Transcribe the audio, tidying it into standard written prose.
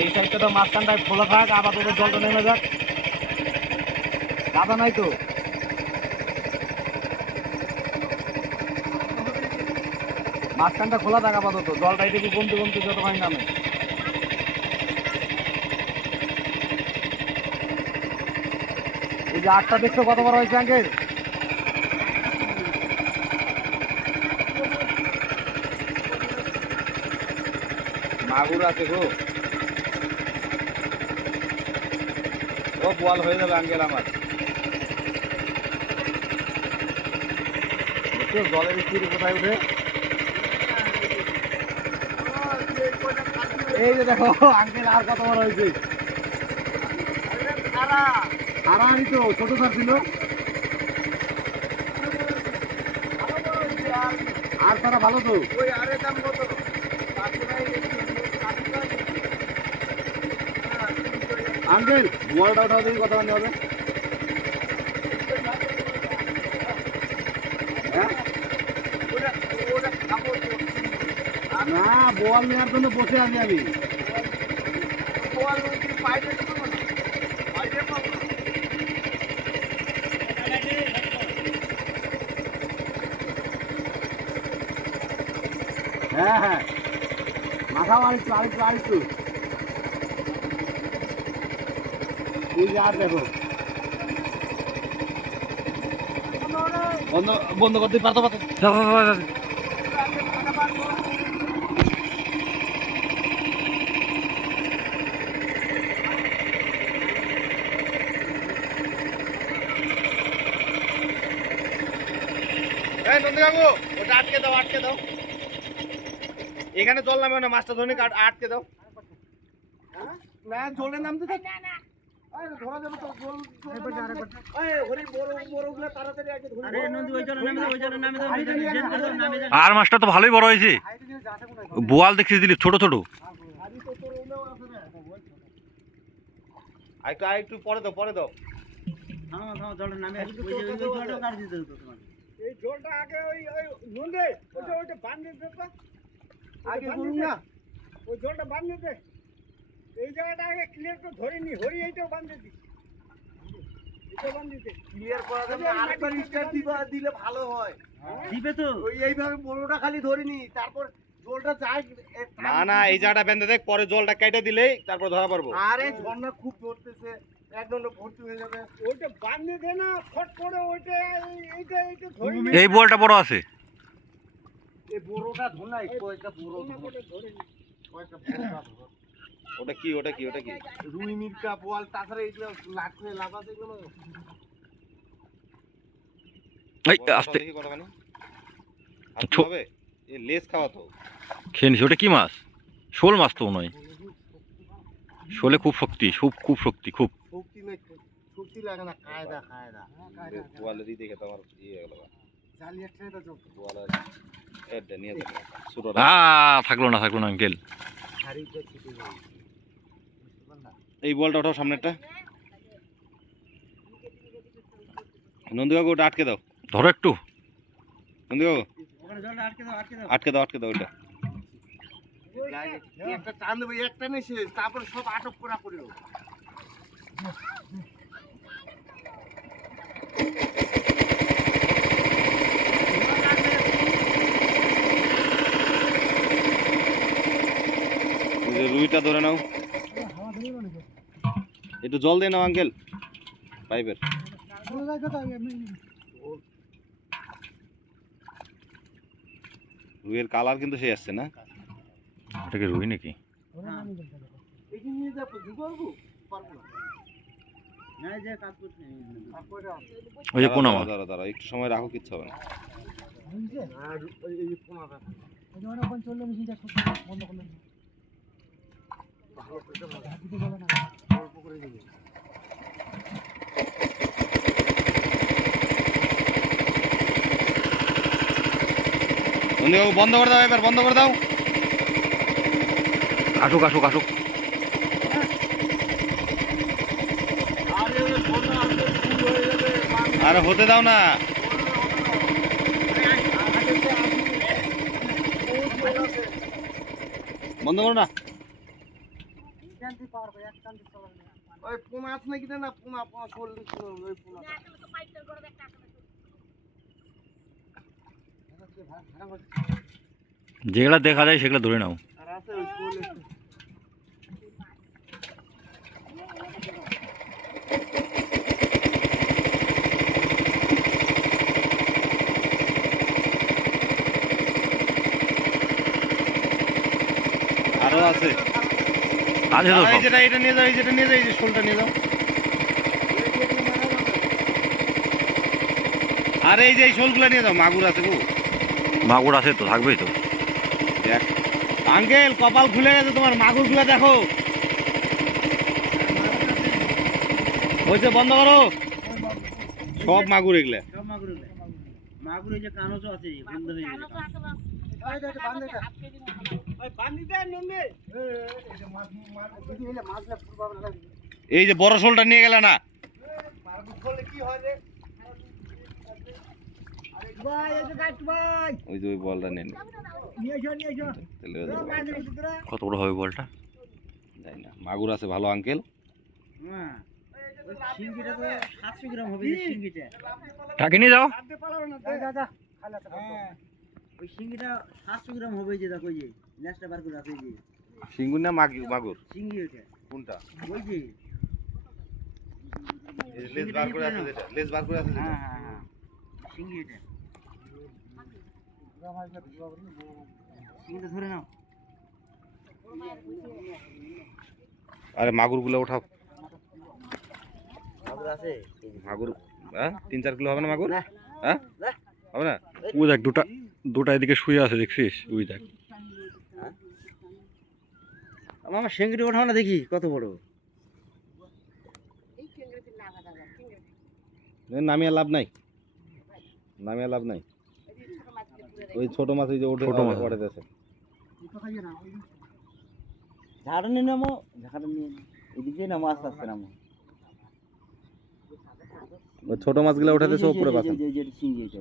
এই সাইডটা তো মাঝখানটায় খোলা থাক, আপাতত জলটা নেমে যাক। কাদা নাই তো, মাঝখানটা খোলা থাক আপাতত, জলটা এটুকু কমতে কমতে যতখানি নামে। এই যে আটটা দেখছো কত বড় হয়েছে আঙ্কেল? মাগুর আছে গো, ও বোয়াল হয়ে যাবে আঙ্কেল আমার। জলের স্পিড কোথায় উঠে, এই যে দেখো আঙ্কেল আর কত বড় হয়েছে। হারানি তো ছোট সার ছিল, আর তারা ভালো তো। আঙ্কেল বোয়ালটা ওঠা দিয়ে কথা মানে হবে। না বোয়াল নেওয়ার জন্য বসে আছি আমি। হ্যাঁ হ্যাঁ মাথাও আরেকটু আরেকটু আরেকটু, আর দেখো বন্ধ বন্ধ করতে পারতো পারতো। নন্দী কাকু ওটা আটকে দাও, আটকে দাও, এখানে জল নামে না, মাছটা ধরে আটকে দাও। না জলে নামতে থাক, ধরা যাবে তো জল। আর মাছটা তো ভালোই বড় হয়েছে, বোয়াল দেখছি দিলি ছোট ছোট। একটু পরে দাও, পরে দাও। এই জলটা আগে ওই নন্দে ওইটা বাঁধে দে, আগে বলুন না, ওই জলটা বাঁধে দে। এই জায়গাটা আগে ক্লিয়ার করে ধরে নি, হরি এইটাও বাঁধে দি, এটা বাঁধে দে, ক্লিয়ার করা যাবে। আরেকবার স্টার্ট দিলে ভালো হয়। দিবে তো ওই এইভাবে বড়টা খালি ধরে নি, তারপর জলটা যায় না। না এই জায়গাটা বেঁধে দেখ, পরে জলটা কেটে দিলেই তারপর ধরা পারবো। আরে ঝর্ণা খুব ধরতেছে, একদম ভর্তি হয়ে যাবে। ওইটা বাঁধে দে না, ফট করে ওইটা এইটা এইটা ধরে নি। এই বোয়ালটা বড় আছে, এই বড়টা ধর না, কয়টা বড় ধরে নি, কয়টা বড়টা ধর। ওটা কি ওটা কি ওটা কি? রুই মির্কা বোয়াল, তাছাড়া এইগুলো লাট করে লাভ আছে এগুলো। এই আস্তে হবে এই লেজ খাওয়া তো খেয়ে নিছি। ওটা কি মাছ? শোল মাছ তো নয়, শোলে খুব শক্তি, খুব শক্তি, খুব শক্তি নাই, শক্তি লাগে না, কায়দা কায়দা বোয়ালেরই দেখে তো আমার ইয়ে গেল জালি একটা এটা তো বোয়ালের এটা নিয়ে যাবে ছোট থাকলো না আঙ্কেল। হাড়িটা ছিটে যায়। এই বলটা ওঠাও সামনেরটা, নন্দী কাকু ওটা আটকে দাও, ধরো একটু নন্দী কাকু, আটকে দাও ওটা। একটা টান দেবো, একটা নেই শেষ, তারপরে সব আটক করা পড়লো। রুইটা ধরে নাও, একটু জল দিয়ে নাও আঙ্কেল পাইপের। রুইয়ের কালার কিন্তু সেই আসছে না, এটাকে রুই নাকি? ওই যে পোনা মাছ, দাঁড়া একটু সময় রাখো, কিচ্ছু হবে না। বন্ধ করে দাও, এবার বন্ধ করে দাও। আসুক আরে হতে দাও না, বন্ধ করো না। ওই পোনা আছে নাকি না পোনা পোনা শোল দিছিল ওই পোনা যেগুলা দেখা যায় সেগুলো ধরে নাও। আর আছে ওই শোল আরো আছে আছে তো সব। এটা নিয়ে যাও, যেটা নিয়ে যাও, এই যে শোলটা নিয়ে যাও। আর এই যে এই শোলগুলো নিয়ে যাও, মাগুর আছে গো। মাগুর আছে তো, থাকবেই তো। দেখ আঙ্কেল, কপাল খুলে গেছে তোমার, মাগুরগুলো দেখো। হয়েছে, বন্ধ করো। সব মাগুর এগুলা। সব মাগুর মাগুর এই যে কানচো আছে বন্ধ হয়ে গেছে এই যে বড় শোলটা নিয়ে গেলে না। ওই যে ওই বলটা নেন। কত বড় হবে বলটা জানি না। মাগুর আছে ভালো আঙ্কেল। হ্যাঁ ওই শিঙ্গিটা তো 700 গ্রাম হবে এই শিঙ্গিটা। টাকে নিয়ে যাও। হ্যাঁ ওই শিঙ্গিটা 700 গ্রাম হবে যে দেখো, ওই যে লেজটা বার করে আছে, এই যে সিঙ্গুর না মাগুর? শিঙ্গি ওটা কোনটা? ওই যে এই লেজ বার করে আছে যেটা, লেজ বার করে আছে যেটা। হ্যাঁ হ্যাঁ হ্যাঁ শিঙ্গি এটা। শিঙ্গিটা ধরে নাও। আরে মাগুরগুলো ওঠাও। মাগুর আছে মাগুর হ্যাঁ 3-4 কিলো হবে না মাগুর? হ্যাঁ না হবে না? ওই দেখ দুটা এদিকে শুয়ে আছে, দেখছিস? ওই দেখ। আমার শিঙ্গিটা ওঠাও না দেখি কত বড়। নামিয়ে লাভ নাই, নামিয়ে লাভ নাই। ওই ছোট মাছ ওই যে ওঠে আছে। ঝাড়া নিয়ে নামো, ঝাড়া নিয়ে এদিকে নামো, আস্তে আস্তে নামো। ওই ছোট মাছগুলো উঠাতেছে উপরে পাচ্ছেন। শিঙ্গি এটা